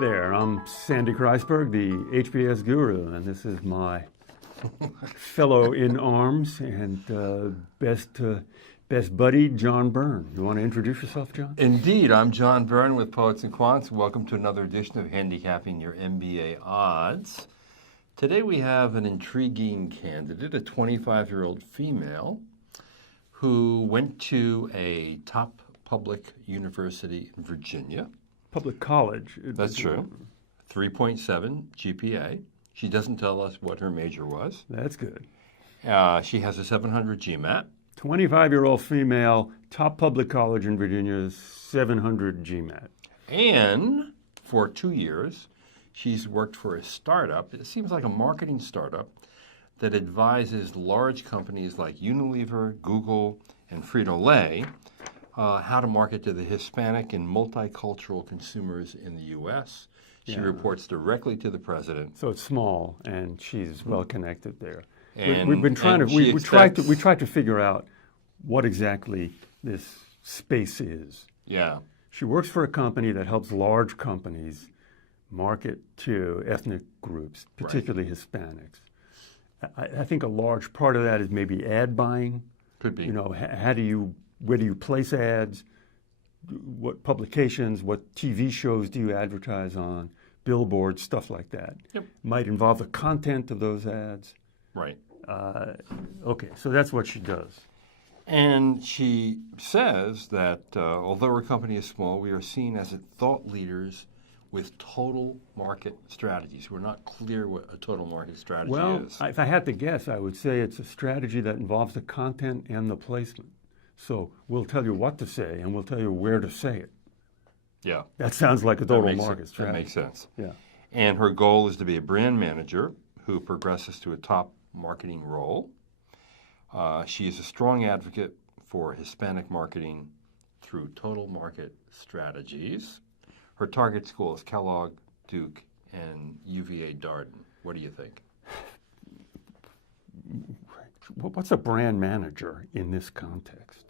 there, I'm Sandy Kreisberg, the HBSGuru, and this is my fellow in arms and best buddy, John Byrne. You want to introduce yourself, John? Indeed, I'm John Byrne with Poets&Quants. Welcome to another edition of Handicapping Your MBA Odds. Today we have an intriguing candidate, a 25-year-old female who went to a top public university in Virginia. Public college. That's true. 3.7 GPA. She doesn't tell us what her major was. That's good. She has a 700 GMAT. 25-year-old female, top public college in Virginia, 700 GMAT. And for 2 years, she's worked for a startup. It seems like a marketing startup that advises large companies like Unilever, Google, and Frito-Lay how to market to the Hispanic and multicultural consumers in the U.S. She reports directly to the president. So it's small, and she's well connected there. And we've been trying to we tried to figure out what exactly this space is. Yeah. She works for a company that helps large companies market to ethnic groups, particularly Hispanics. I think a large part of that is maybe ad buying. Could be. You know, where do you place ads? What publications, what TV shows do you advertise on? Billboards, stuff like that. Yep. Might involve the content of those ads. Right. Okay, so that's what she does. And she says that although our company is small, we are seen as thought leaders with total market strategies. We're not clear what a total market strategy is. Well, if I had to guess, I would say it's a strategy that involves the content and the placement. So we'll tell you what to say, and we'll tell you where to say it. Yeah. That sounds like a total market strategy. That makes sense. Yeah. And her goal is to be a brand manager who progresses to a top marketing role. She is a strong advocate for Hispanic marketing through total market strategies. Her target school is Kellogg, Duke, and UVA Darden. What do you think? What's a brand manager in this context?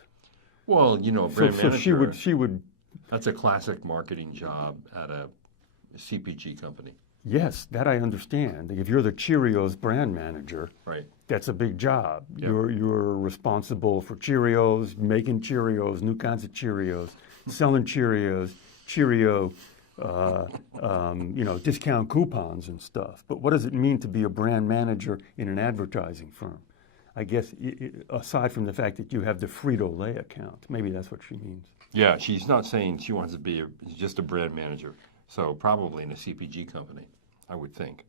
Well, you know, a brand manager. So she would. That's a classic marketing job at a CPG company. Yes, that I understand. If you're the Cheerios brand manager, right, that's a big job. Yep. You're responsible for Cheerios, making Cheerios, new kinds of Cheerios, selling Cheerios, Cheerio, discount coupons and stuff. But what does it mean to be a brand manager in an advertising firm? I guess aside from the fact that you have the Frito-Lay account, maybe that's what she means. Yeah, she's not saying she wants to be just a brand manager. So probably in a CPG company, I would think.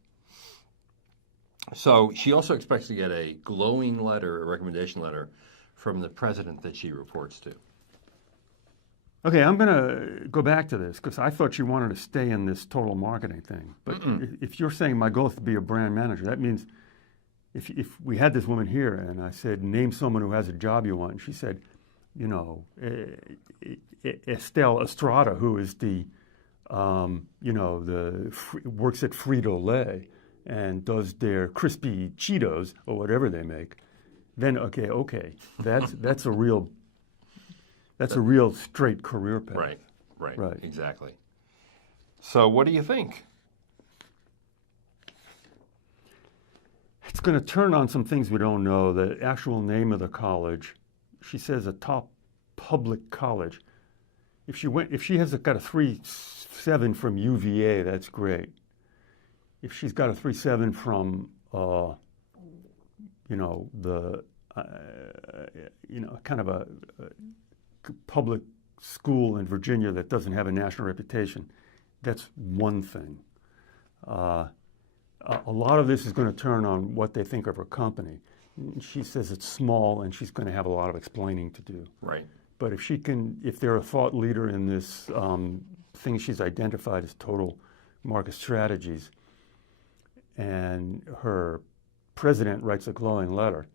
So she also expects to get a glowing letter, a recommendation letter, from the president that she reports to. Okay, I'm going to go back to this because I thought you wanted to stay in this total marketing thing. But if you're saying my goal is to be a brand manager, that means if we had this woman here and I said, name someone who has a job you want, and she said, Estelle Estrada, who is the works at Frito-Lay and does their crispy Cheetos or whatever they make, then okay, that's a real straight career path. Right, exactly. So what do you think? It's going to turn on some things we don't know. The actual name of the college, she says a top public college. If she has got a 3.7 from UVA, that's great. If she's got a 3.7 from, kind of a public school in Virginia that doesn't have a national reputation, that's one thing. A lot of this is going to turn on what they think of her company. She says it's small, and she's going to have a lot of explaining to do. Right. But if they're a thought leader in this thing she's identified as total market strategies, and her president writes a glowing letter,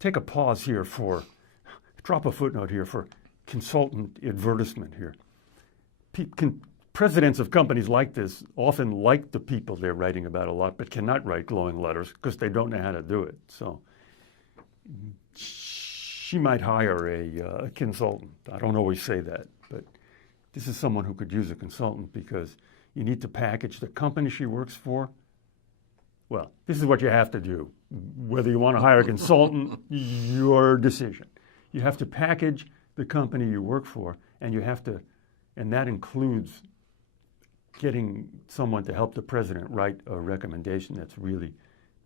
take a pause here drop a footnote here for consultant advertisement here. Presidents of companies like this often like the people they're writing about a lot, but cannot write glowing letters because they don't know how to do it. So she might hire a consultant. I don't always say that. but this is someone who could use a consultant because you need to package the company she works for. Well, this is what you have to do. Whether you want to hire a consultant, your decision. You have to package the company you work for, and that includes getting someone to help the president write a recommendation that's really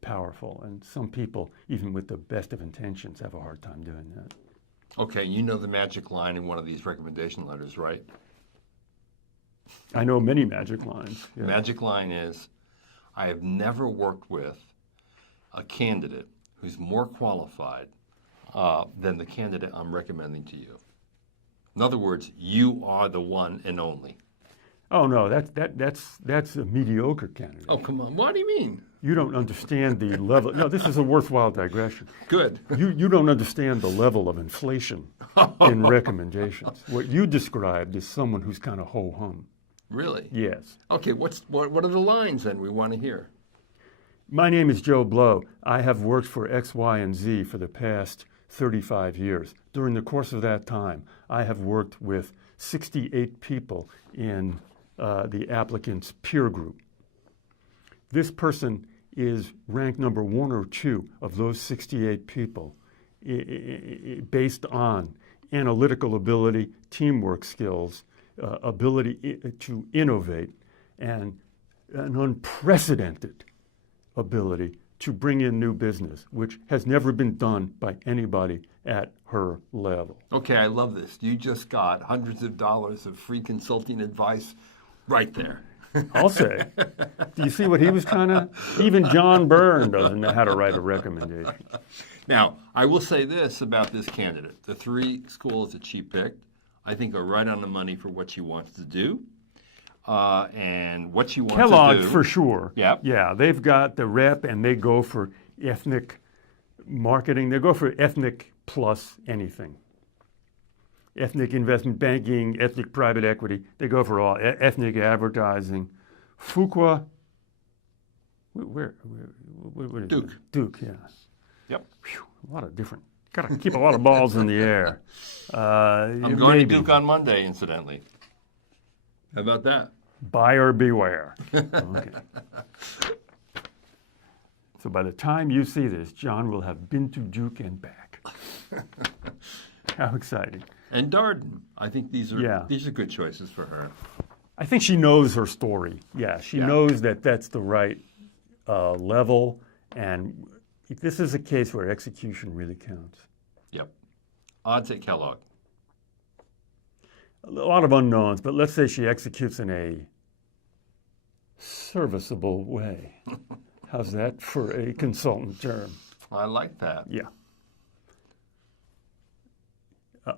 powerful. And some people, even with the best of intentions, have a hard time doing that. Okay, you know the magic line in one of these recommendation letters, right? I know many magic lines. The magic line is, I have never worked with a candidate who's more qualified than the candidate I'm recommending to you. In other words, you are the one and only. Oh no, that's a mediocre candidate. Oh, come on. What do you mean? You don't understand the level. No, this is a worthwhile digression. Good. You don't understand the level of inflation in recommendations. What you described is someone who's kind of ho-hum. Really? Yes. Okay, what are the lines then we want to hear? My name is Joe Blow. I have worked for X, Y, and Z for the past 35 years. During the course of that time, I have worked with 68 people in the applicant's peer group. This person is ranked number 1 or 2 of those 68 people based on analytical ability, teamwork skills, ability to innovate, and an unprecedented ability to bring in new business, which has never been done by anybody at her level. Okay, I love this. You just got hundreds of dollars of free consulting advice right there. I'll say. Do you see what he was trying to? Even John Byrne doesn't know how to write a recommendation. Now, I will say this about this candidate. The 3 schools that she picked, I think, are right on the money for what she wants to do and what she wants Kellogg, to do. for sure. Yep. Yeah, they've got the rep, and they go for ethnic marketing. They go for ethnic plus anything. Ethnic investment banking, ethnic private equity. They go for all. Ethnic advertising. Fuqua. Where is Duke. it? Duke, yeah. Yep. Whew, a lot of different. Got to keep a lot of balls in the air. I'm going to Duke on Monday, incidentally. How about that? Buyer beware. Okay. So by the time you see this, John will have been to Duke and back. How exciting. And Darden. I think these are good choices for her. I think she knows her story. Yeah, she knows that that's the right level. And this is a case where execution really counts. Yep. Odds at Kellogg. A lot of unknowns, but let's say she executes in a serviceable way. How's that for a consultant term? I like that. Yeah.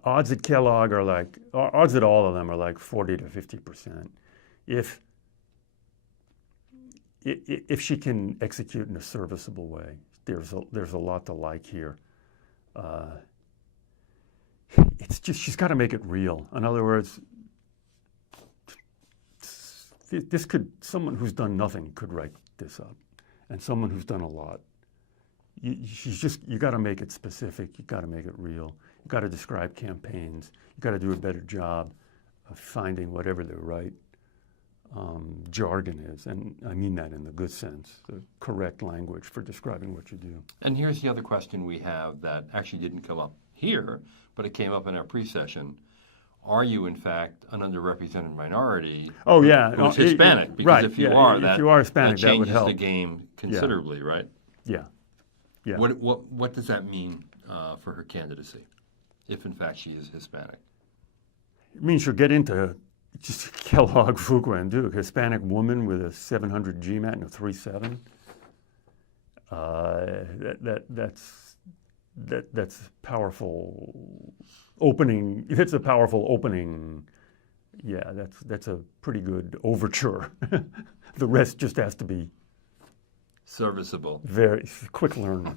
Odds at Kellogg are like, odds at all of them are like 40 to 50%. If she can execute in a serviceable way, there's a lot to like here. It's just, she's got to make it real. In other words, someone who's done nothing could write this up, and someone who's done a lot. You got to make it specific. You got to make it real. You got to describe campaigns. You got to do a better job of finding whatever the right jargon is, and I mean that in the good sense, the correct language for describing what you do. And here's the other question we have that actually didn't come up here, but it came up in our pre-session. Are you, in fact, an underrepresented minority? Oh, yeah. Who's Hispanic? Because right, if you yeah, are, if you are Hispanic, that that would changes help. the game considerably, right? Yeah. Yeah. What does that mean for her candidacy, if in fact she is Hispanic? It means she'll get into just Kellogg, Fuqua, and Duke. Hispanic woman with a 700 GMAT and a 3.7. That's powerful opening. It's a powerful opening. Yeah, that's a pretty good overture. The rest just has to be serviceable. Very quick learner.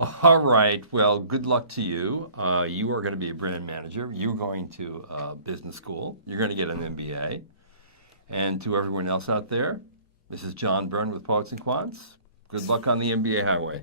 All right. Well, good luck to you. You are going to be a brand manager. You're going to business school. You're going to get an MBA. And to everyone else out there, this is John Byrne with Poets and Quants. Good luck on the MBA highway.